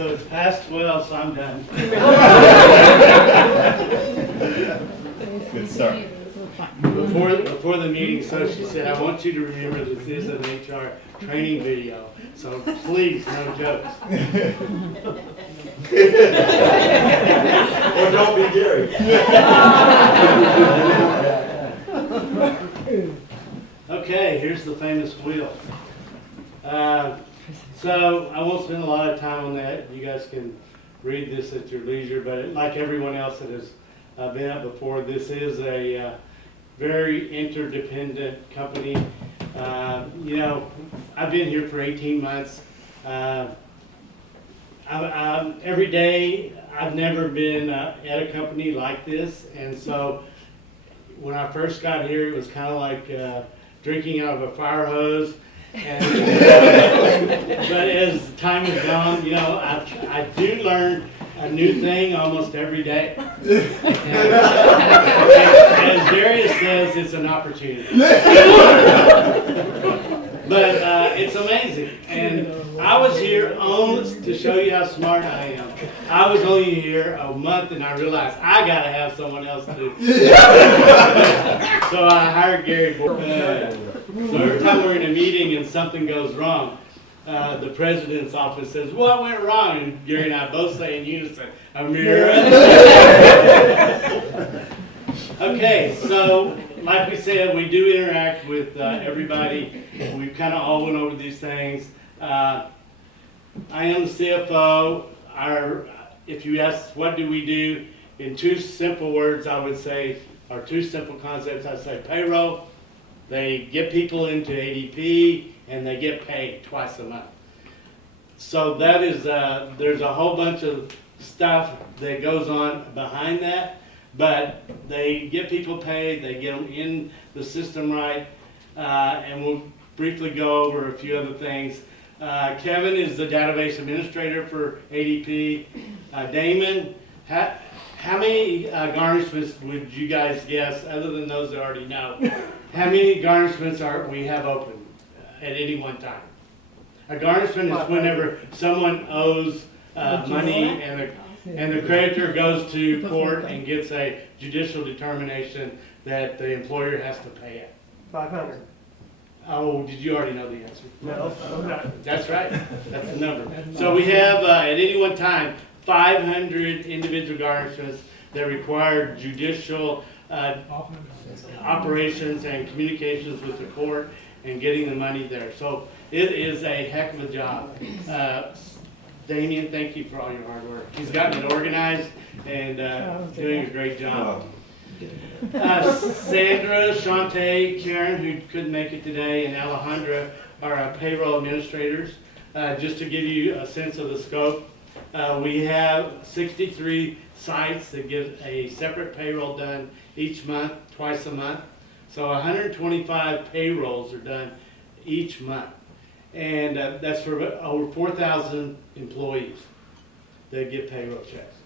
So it's past 12, so I'm done. Good start. Before the meeting, so she said, I want you to remember this is an HR training video, so please, no jokes. Or don't be Gary. Okay, here's the famous wheel. So I won't spend a lot of time on that. You guys can read this at your leisure, but like everyone else that has been up before, this is a very interdependent company. You know, I've been here for 18 months. Every day, I've never been at a company like this, and so when I first got here, it was kind of like drinking out of a fire hose. And, but as time has gone, you know, I do learn a new thing almost every day. And, as Darius says, it's an opportunity. But it's amazing. And I was here only to show you how smart I am. I was only here a month and I realized I got to have someone else do. So I hired Gary. So every time we're in a meeting and something goes wrong, the president's office says, what went wrong? And Gary and I both say in unison, Amira. Okay, so like we said, we do interact with everybody. We kind of all went over these things. I am the CFO. If you ask what do we do, in two simple words I would say, or two simple concepts, I'd say payroll. They get people into ADP and they get paid twice a month. So that is, there's a whole bunch of stuff that goes on behind that, but they get people paid, they get them in the system right, and we'll briefly go over a few other things. Kevin is the database administrator for ADP. Damon, how many garnishments would you guys guess, other than those that already know? How many garnishments we have open at any one time? A garnishment is whenever someone owes money and the creditor goes to court and gets a judicial determination that the employer has to pay it. 500. Oh, did you already know the answer? No, okay. That's right. That's the number. So we have at any one time 500 individual garnishments that require judicial operations and communications with the court and getting the money there. So it is a heck of a job. Damien, thank you for all your hard work. He's gotten it organized and doing a great job. Sandra, Shantae, Karen, who couldn't make it today, and Alejandra are our payroll administrators. Just to give you a sense of the scope, we have 63 sites that get a separate payroll done each month, twice a month. So 125 payrolls are done each month. And that's for over 4,000 employees that get payroll checks.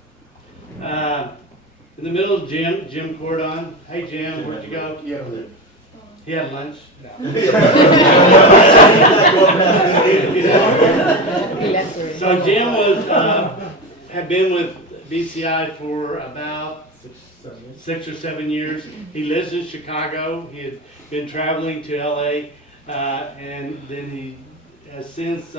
In the middle, Jim Cordon. Hey Jim, where'd you go? He had lunch. So Jim had been with BCI for about 6 or 7 years. He lives in Chicago. He had been traveling to LA, and then he has since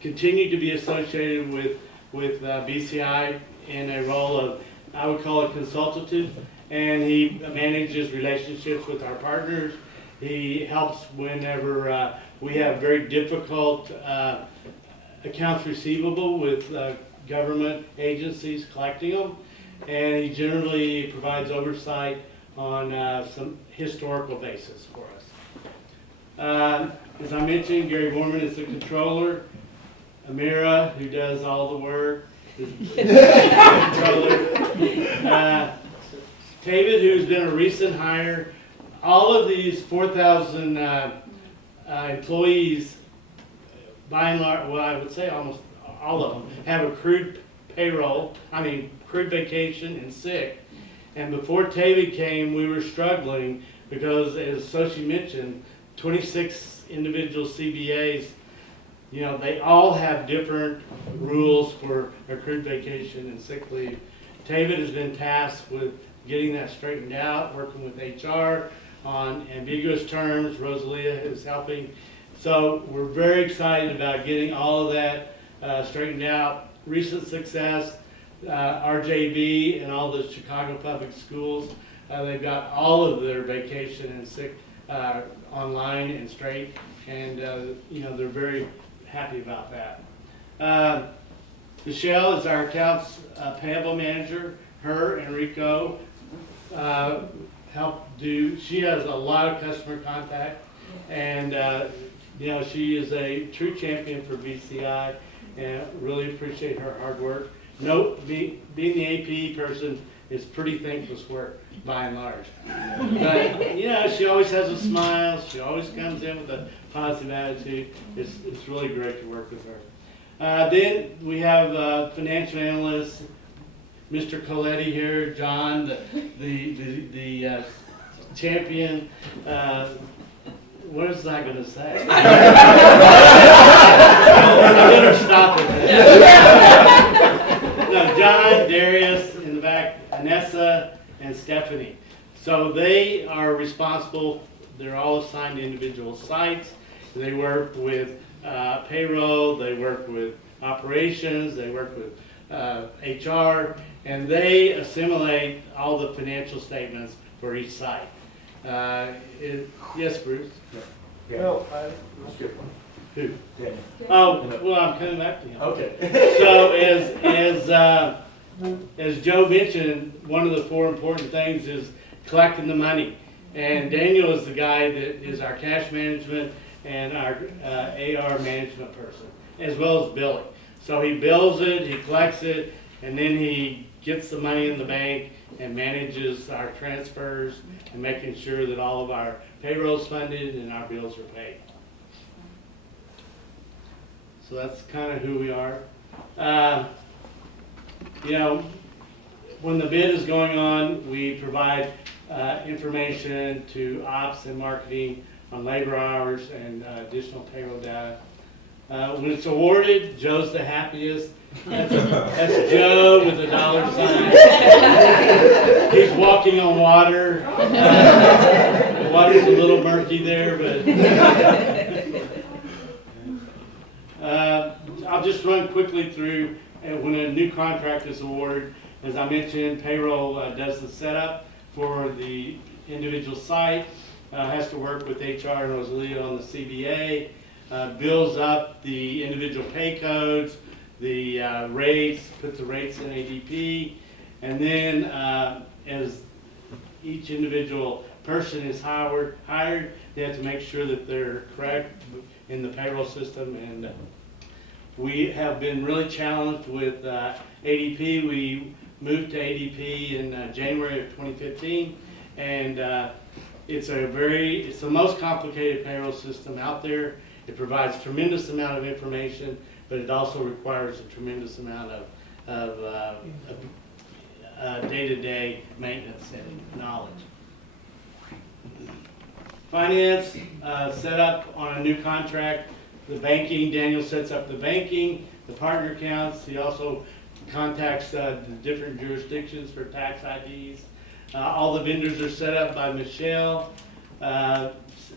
continued to be associated with BCI in a role of, I would call it consultative, and he manages relationships with our partners. He helps whenever we have very difficult accounts receivable with government agencies collecting them, and he generally provides oversight on some historical basis for us. As I mentioned, Gary Borman is the controller. Amira, who does all the work, is the controller. David, who's been a recent hire. All of these 4,000 employees, by and large, well, I would say almost all of them, have accrued payroll, accrued vacation and sick. And before David came, we were struggling because, as Sochi mentioned, 26 individual CBAs you know, they all have different rules for accrued vacation and sick leave. David has been tasked with getting that straightened out, working with HR on ambiguous terms. Rosalia is helping. So we're very excited about getting all of that straightened out. Recent success, RJV and all the Chicago public schools, they've got all of their vacation and sick online and straight, and you know, they're very happy about that. Michelle is our accounts payable manager. Her and Rico help do, she has a lot of customer contact, and you know, she is a true champion for BCI, and really appreciate her hard work. Being the AP person is pretty thankless work by and large. But you know, she always has a smile. She always comes in with a positive attitude. It's really great to work with her. Then we have financial analyst, Mr. Coletti here, John, the champion. What was I going to say? I better stop it. No, John, Darius in the back, Anessa, and Stephanie. So they are responsible. They're all assigned to individual sites. They work with payroll. They work with operations. They work with HR, and they assimilate all the financial statements for each site. Yes, Bruce? No, I'll skip one. Who? Oh, well, I'm coming back to him. Okay. So as Joe mentioned, one of the 4 important things is collecting the money. And Daniel is the guy that is our cash management and our AR management person, as well as billing. So he bills it, he collects it, and then he gets the money in the bank and manages our transfers and making sure that all of our payroll's funded and our bills are paid. So that's kind of who we are. You know, when the bid is going on, we provide information to ops and marketing on labor hours and additional payroll data. When it's awarded, Joe's the happiest. That's Joe with a dollar sign. He's walking on water. The water's a little murky there, but I'll just run quickly through when a new contract is awarded. As I mentioned, payroll does the setup for the individual site, has to work with HR and Rosalia on the CBA, builds up the individual pay codes, the rates, puts the rates in ADP, and then as each individual person is hired, they have to make sure that they're correct in the payroll system. And we have been really challenged with ADP. We moved to ADP in January of 2015, and it's the most complicated payroll system out there. It provides tremendous amount of information, but it also requires a tremendous amount of day-to-day maintenance and knowledge. Finance, set up on a new contract. The banking, Daniel sets up the banking, the partner accounts. He also contacts the different jurisdictions for tax IDs. All the vendors are set up by Michelle,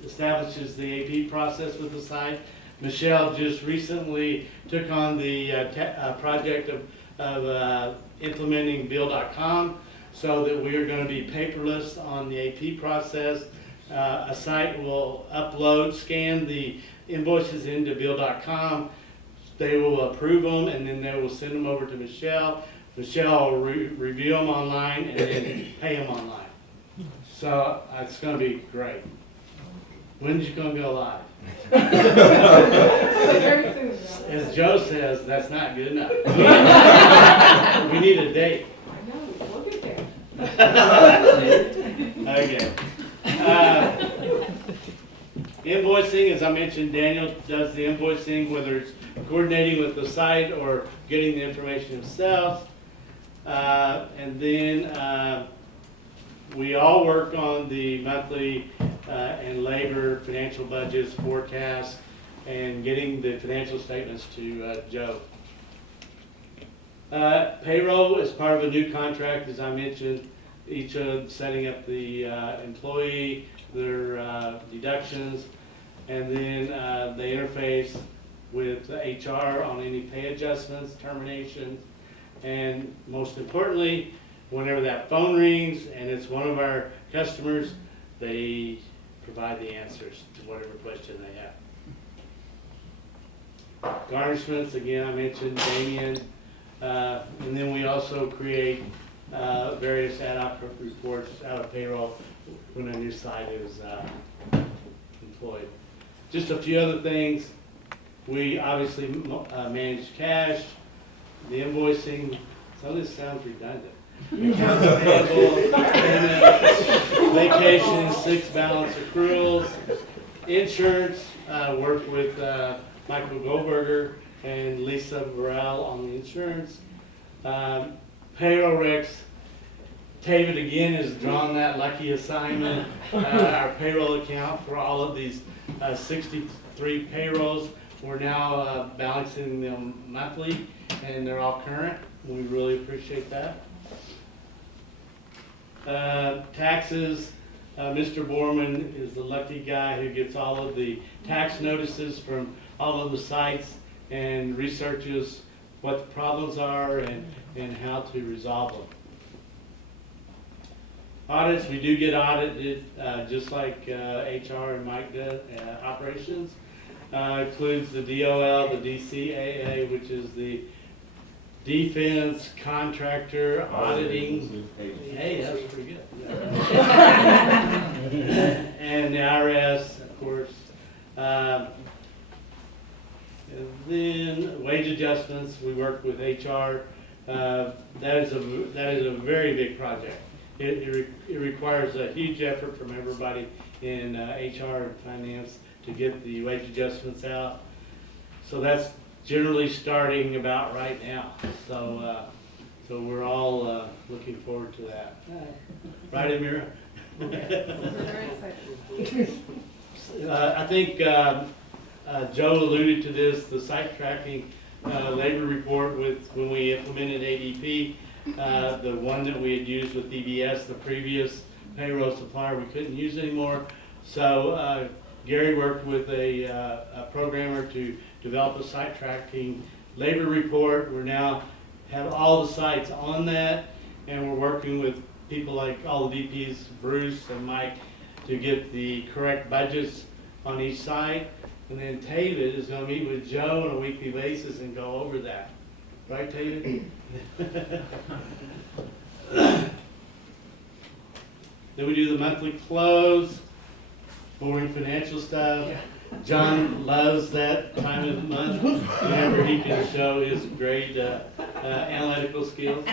establishes the AP process with the site. Michelle just recently took on the project of implementing bill.com, so that we are going to be paperless on the AP process. A site will scan the invoices into bill.com. They will approve them, and then they will send them over to Michelle. Michelle will review them online and then pay them online. So it's going to be great. When's it going to go live? As Joe says, that's not good enough. We need a date. I know, we'll get there. Okay. Invoicing, as I mentioned, Daniel does the invoicing, whether it's coordinating with the site or getting the information himself. And then we all work on the monthly and labor financial budgets, forecasts, and getting the financial statements to Joe. Payroll is part of a new contract, as I mentioned, each of setting up the employee, their deductions, and then they interface with HR on any pay adjustments, terminations, and most importantly, whenever that phone rings and it's one of our customers, they provide the answers to whatever question they have. Garnishments, again, I mentioned Damien, and then we also create various ad hoc reports out of payroll when a new site is employed. Just a few other things. We obviously manage cash, the invoicing. Some of this sounds redundant. Accounts payable, payments, vacations, sick balance accruals, insurance. Work with Michael Goldberger and Lisa Burrell on the insurance. Payroll recs. David again has drawn that lucky assignment. Our payroll account for all of these 63 payrolls. We're now balancing them monthly, and they're all current. We really appreciate that. Taxes. Mr. Borman is the lucky guy who gets all of the tax notices from all of the sites and researches what the problems are and how to resolve them. Audits, we do get audited just like HR and Mike does, operations. Includes the DOL, the DCAA, which is the Defense Contractor Auditing. Hey, that was pretty good. And the IRS, of course. And then wage adjustments, we work with HR. That is a very big project. It requires a huge effort from everybody in HR and finance to get the wage adjustments out. So that's generally starting about right now. So we're all looking forward to that. Right, Amira? I think Joe alluded to this, the site tracking labor report with when we implemented ADP. The one that we had used with DBS, the previous payroll supplier, we couldn't use anymore. So Gary worked with a programmer to develop a site tracking labor report. We're now have all the sites on that, and we're working with people like all the VPs, Bruce and Mike, to get the correct budgets on each site. And then David is going to meet with Joe on a weekly basis and go over that. Right, David? Then we do the monthly close, boring financial stuff. John loves that time of the month whenever he can show his great analytical skills.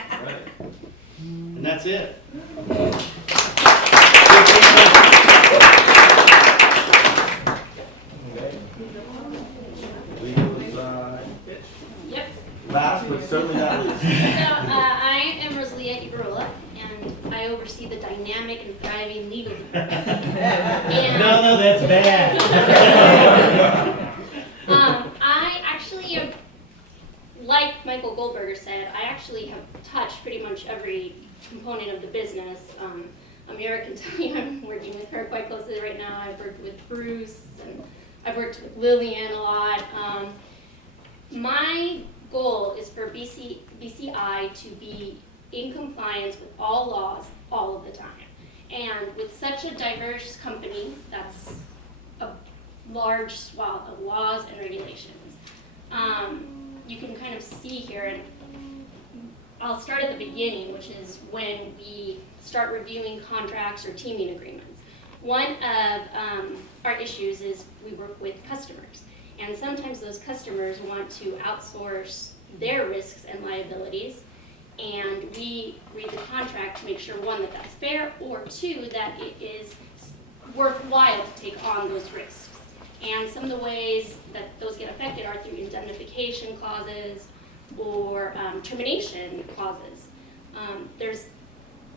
And that's it. Yep. Last but certainly not least. So I am Rosalia Ibarola, and I oversee the dynamic and thriving legal department. And, No, that's bad. I actually am, like Michael Goldberger said, I actually have touched pretty much every component of the business. Amira can tell you I'm working with her quite closely right now. I've worked with Bruce, and I've worked with Lillian a lot. My goal is for BCI to be in compliance with all laws all of the time. And with such a diverse company, that's a large swath of laws and regulations. You can kind of see here, and I'll start at the beginning, which is when we start reviewing contracts or teaming agreements. One of our issues is we work with customers. And sometimes those customers want to outsource their risks and liabilities, and we read the contract to make sure, one, that that's fair, or two, that it is worthwhile to take on those risks. And some of the ways that those get affected are through indemnification clauses or termination clauses.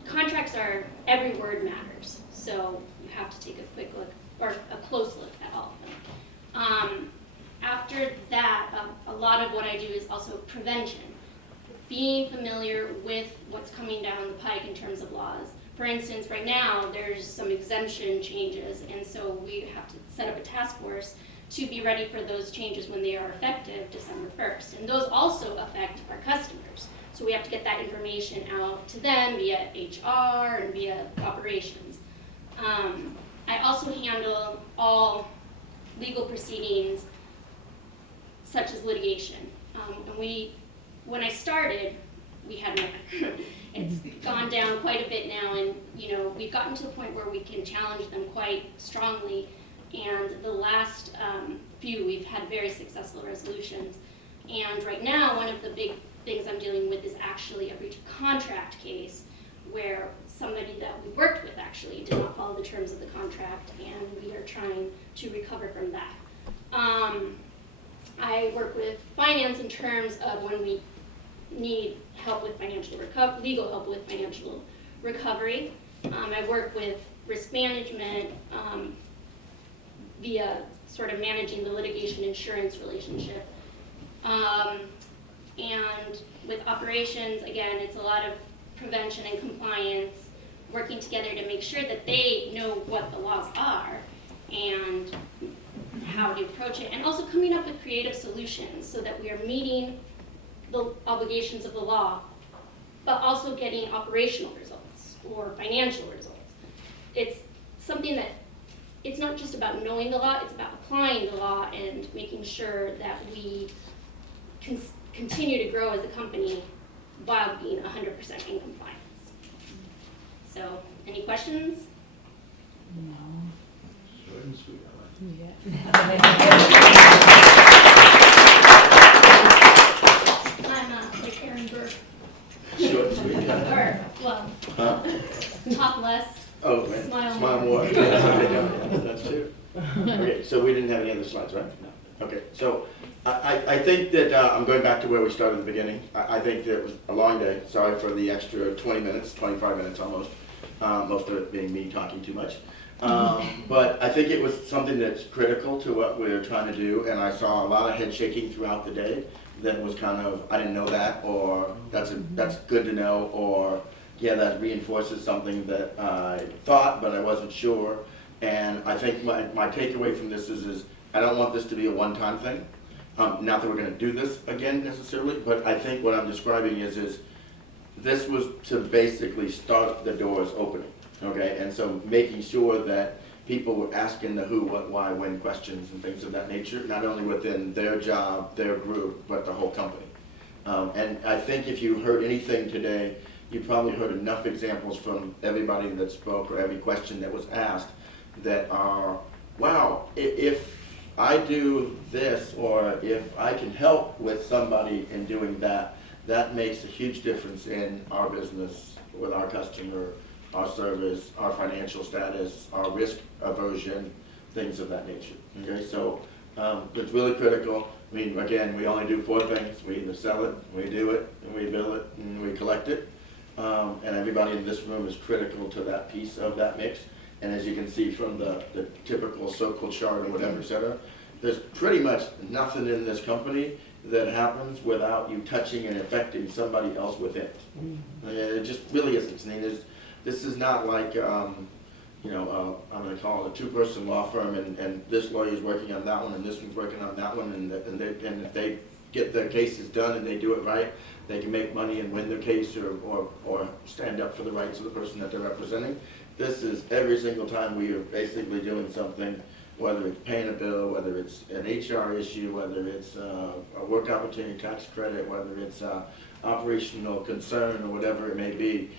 Contracts are, every word matters, so you have to take a quick look, or a close look at all of them. after that, a lot of what I do is also prevention. Being familiar with what's coming down the pike in terms of laws. For instance, right now, there's some exemption changes, and so we have to set up a task force to be ready for those changes when they are effective December 1st. And those also affect our customers. So we have to get that information out to them via HR and via operations. I also handle all legal proceedings, such as litigation. And when I started, we had none. It's gone down quite a bit now, and we've gotten to the point where we can challenge them quite strongly. And the last few, we've had very successful resolutions. And right now, one of the big things I'm dealing with is actually a breach of contract case where somebody that we worked with actually did not follow the terms of the contract, and we are trying to recover from that. I work with finance in terms of when we need help with legal help with financial recovery. I work with risk management via sort of managing the litigation insurance relationship. And with operations, again, it's a lot of prevention and compliance, working together to make sure that they know what the laws are and how to approach it, and also coming up with creative solutions so that we are meeting the obligations of the law, but also getting operational results or financial results. It's something that, it's not just about knowing the law, it's about applying the law and making sure that we continue to grow as a company while being 100% in compliance. So, any questions? No. Short and sweet, I like I'm like Aaron Burr, it. Short and sweet, yeah. or, well, Huh? talk less, Oh, man. Smile Smile more. more. Yeah, that's true. Okay, so we didn't have any other slides, right? No. Okay, so I think that I'm going back to where we started at the beginning. I think that it was a long day. Sorry for the extra 20 minutes, 25 minutes almost. Most of it being me talking too much. But I think it was something that's critical to what we're trying to do, and I saw a lot of head shaking throughout the day that was kind of, I didn't know that, or that's good to know, or yeah, that reinforces something that I thought, but I wasn't sure. And I think my takeaway from this is I don't want this to be a one-time thing. Not that we're going to do this again necessarily, but I think what I'm describing is this was to basically start the doors opening, okay? And so making sure that people were asking the who, what, why, when questions and things of that nature, not only within their job, their group, but the whole company. And I think if you heard anything today, you probably heard enough examples from everybody that spoke or every question that was asked that are, wow, if I do this, or if I can help with somebody in doing that, that makes a huge difference in our business, with our customer, our service, our financial status, our risk aversion, things of that nature. Okay, so it's really critical. I mean, again, we only do 4 things. We either sell it, we do it, and we bill it, and we collect it. And everybody in this room is critical to that piece of that mix. And as you can see from the typical circle chart or whatever, et cetera, there's pretty much nothing in this company that happens without you touching and affecting somebody else with it. It just really isn't. I mean, this is not like, I'm going to call it a 2-person law firm, and this lawyer's working on that one, and this one's working on that one, and if they get their cases done and they do it right, they can make money and win their case or stand up for the rights of the person that they're representing. This is every single time we are basically doing something, whether it's paying a bill, whether it's an HR issue, whether it's a work opportunity tax credit, whether it's operational concern or whatever it may be,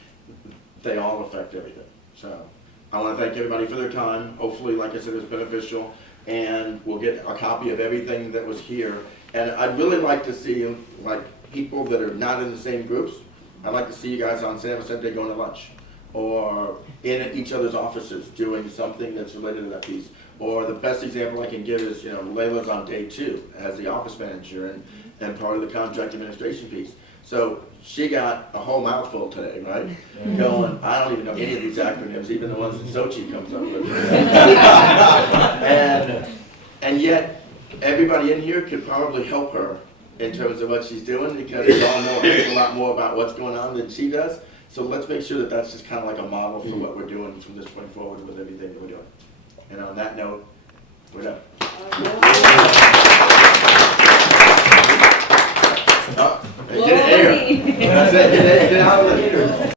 they all affect everything. So I want to thank everybody for their time. Hopefully, like I said, it's beneficial, and we'll get a copy of everything that was here. And I'd really like to see people that are not in the same groups. I'd like to see you guys on San Vicente going to lunch, or in each other's offices doing something that's related to that piece. Or the best example I can give is, Layla's on day 2 as the office manager and part of the contract administration piece. So she got a whole mouthful today, right? Yeah. Going, I don't even know any of these acronyms, even the ones that Sochi comes up with. and yet, everybody in here could probably help her in terms of what she's doing, because we all know a lot more about what's going on than she does. So let's make sure that that's just kind of like a model for what we're doing from this point forward with everything that we're doing. And on that note, we're done. Oh, hey, get it, there. That's it, get it out of the